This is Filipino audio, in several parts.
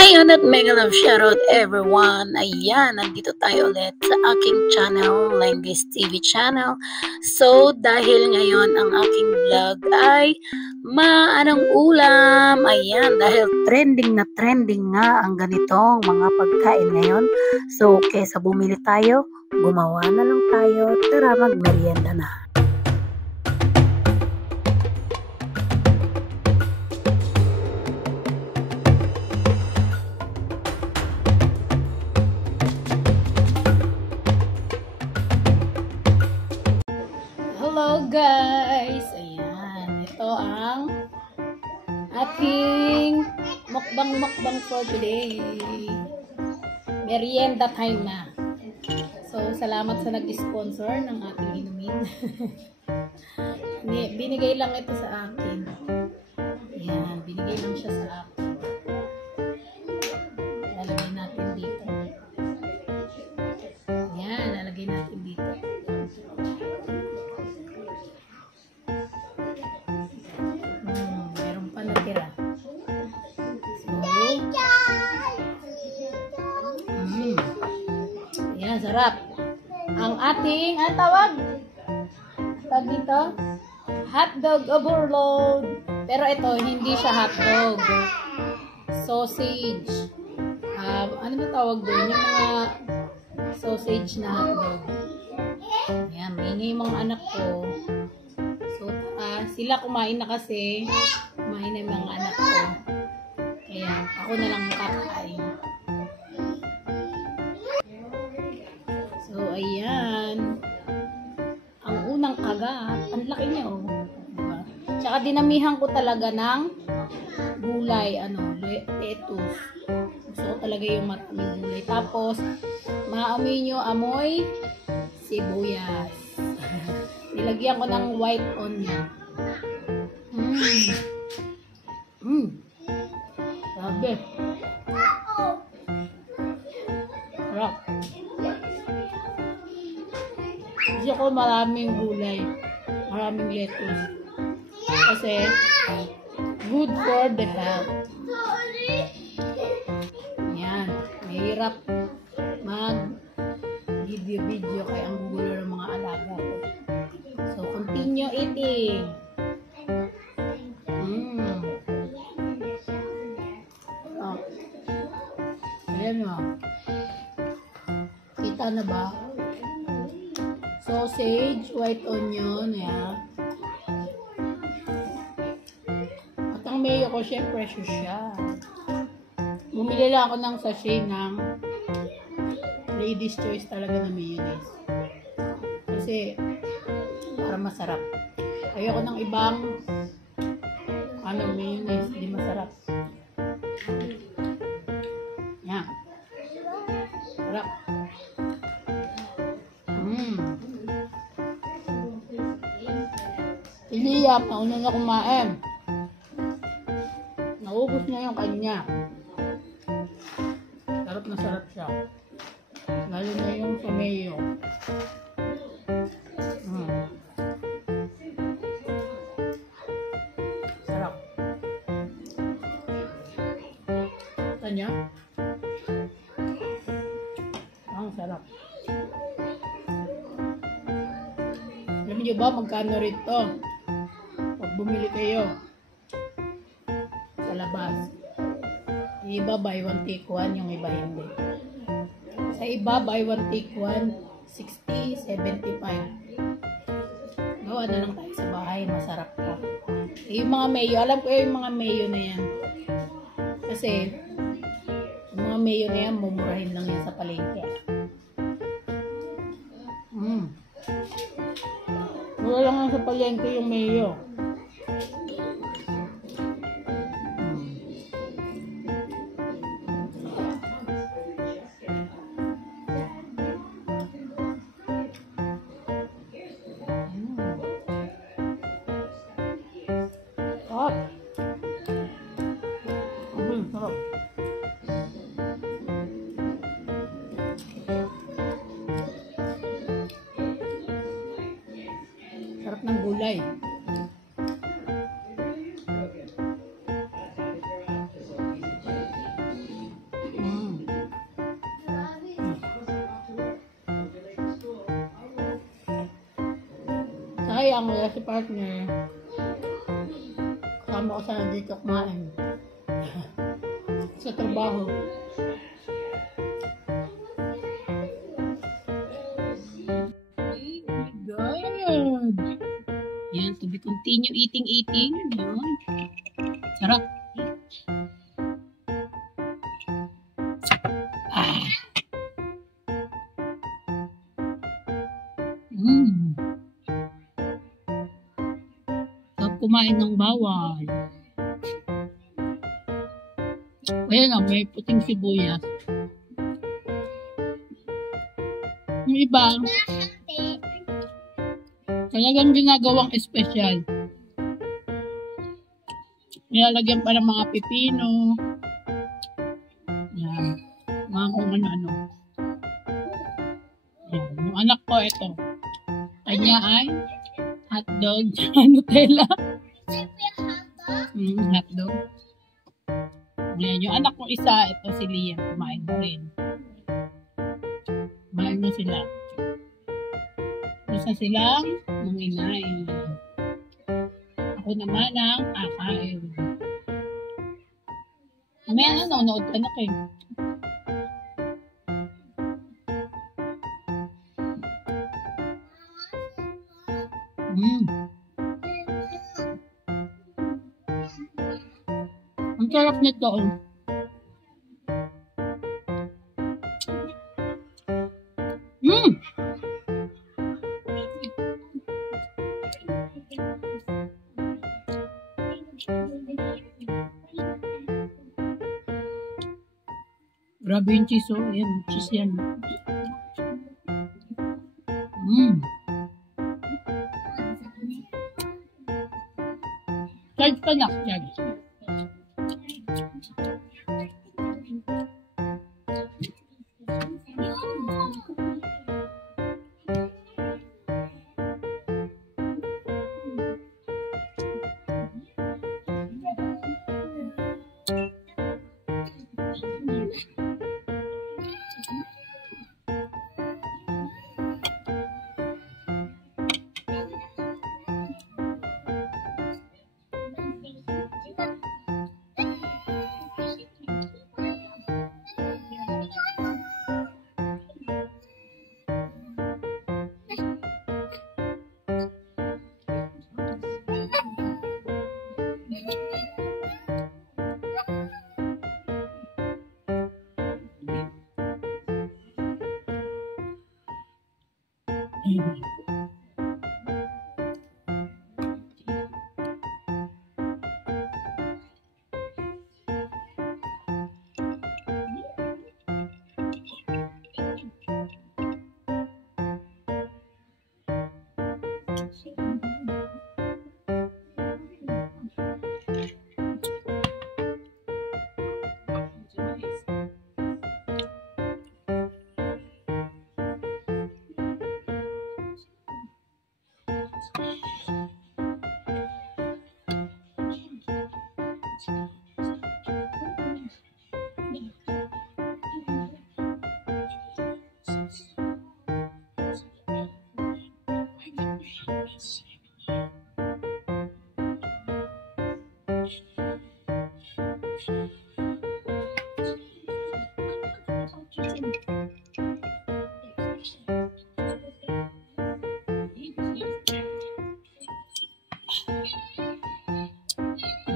Ayun at mega love shoutout everyone. Ayan, nandito tayo ulit sa aking channel, Lenggis TV channel. So, dahil ngayon ang aking vlog ay maanong ulam. Ayan, dahil trending na trending nga ang ganitong mga pagkain ngayon. So, kesa bumili tayo, gumawa na lang tayo. Tara, magmerienda na. Hello guys! Ayan, ito ang ating mukbang for today. Merienda time na. So, salamat sa nag-sponsor ng ating inumin. Binigay lang ito sa akin. Ayan, binigay lang siya sa akin. Lalagay natin dito. Ayan, lalagay natin dito. Meron pa natira. So, ayan, sarap. Ang ating, tawag dito? Hotdog overload. Pero ito, hindi siya hotdog. Sausage. Ano ba tawag doon? Yung mga sausage na hotdog. Ayan, may mga anak ko. So, sila kumain na kasi. Kumain na yung mga anak ko. Kaya, ako na lang kakain. So, ayan. Ang unang kagat, ang laki niya, oh. Diba? Tsaka dinamihan ko talaga ng gulay, lettuce. Gusto ko talaga yung mataming gulay. Tapos, maamoy nyo, amoy sibuyas. Nilagyan ko ng white onion. Grabe. Sarap. Gusto ko maraming gulay. Maraming lettuce. Kasi, good for the health. Yan. Mahirap mag-video kaya ang gugulo ng mga alaga ko. So, continue eating. Oh. Ayan mo. Kita na ba? Sausage, white onion, ayan. At ang mayo ko, syempre, siya. Bumili lang ako ng sachet ng Ladies Choice talaga na mayonnaise. Kasi, para masarap. Ayoko ng ibang mayonnaise, hindi masarap. Yan. Sarap. Iliyap, nauna na kumain. Naubos niya yung kanya. Sarap na sarap siya. Lalo na yung sa mayo. Sarap. Kanya? Ang sarap. Alam niyo ba magkano rito? Pag bumili kayo sa labas. Yung iba buy one take one, yung iba hindi. Sa iba buy one take one, 60, 75. Gawa na lang tayo sa bahay, masarap pa. Yung mga mayo, alam ko yung mga mayo na yan. Kasi yung mga mayo na yan, mumurahin lang yan sa palengke. Mura lang yan sa palengke yung mayo. Sarap. Sarap ng gulay. Sayang, wala si partner. Kasama ko sana dito kumain. Sa trabaho. Oh my God! Yan, to be continue eating. Yan. Sarap. Sarap kumain ng bawal. Ayan o, may puting sibuyas. Yung iba, talagang ginagawang espesyal. Nilalagyan pa ng mga pipino. Yan. Mga kung ano-ano. Yan. Yung anak ko, ito. Kanya ay hotdog, Nutella. Hotdog. Yan. Yung anak ko isa, ito si Liam. Kumain mo rin. Kumain mo sila. Basta silang manginain. Ako naman ang kakain. Mamaya nanonood ka na kayo. Ang sarap nito. Grabe yung cheese, oh. Yan, cheese yan. Charge pa na, charge.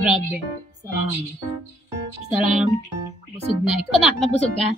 Grabe. Salam. Busog na. Ikaw na, nabusog ka?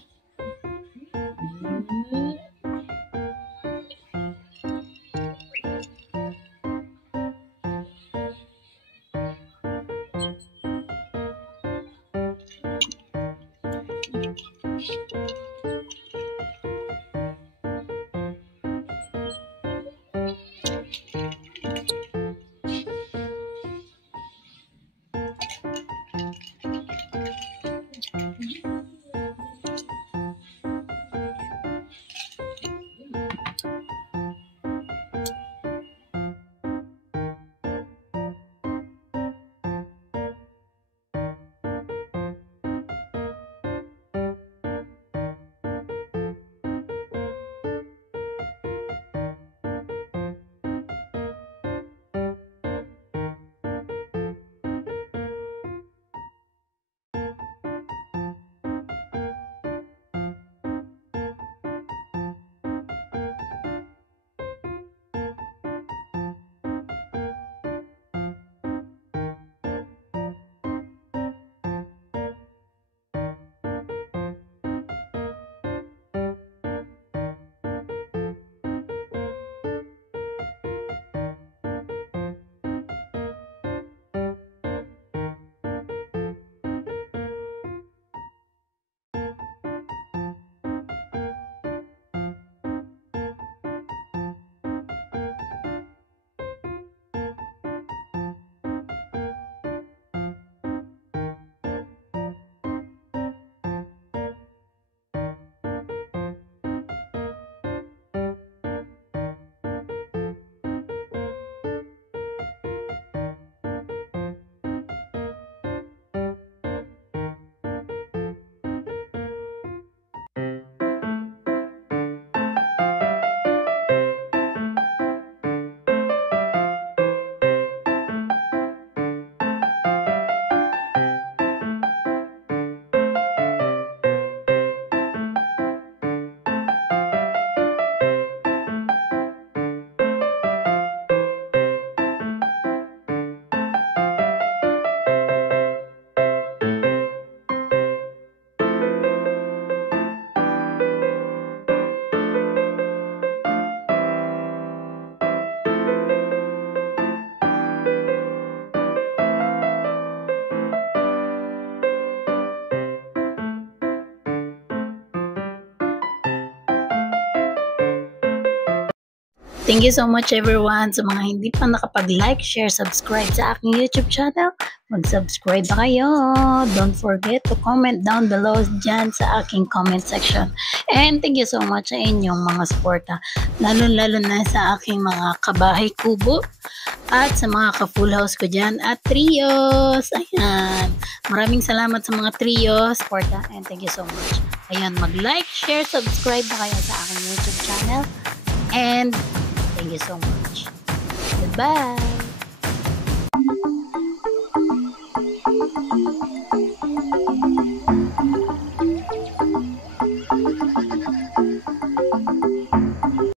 Thank you so much everyone. Sa mga hindi pa nakapag-like, share, subscribe sa aking YouTube channel, mag-subscribe na kayo. Don't forget to comment down below dyan sa aking comment section. And thank you so much sa inyong mga suporta. Lalo-lalo na sa aking mga kabahay kubo at sa mga ka-full house ko dyan at trios. Ayan. Maraming salamat sa mga trios, suporta, and thank you so much. Ayan, mag-like, share, subscribe na kayo sa aking YouTube channel. And thank you so much. Goodbye.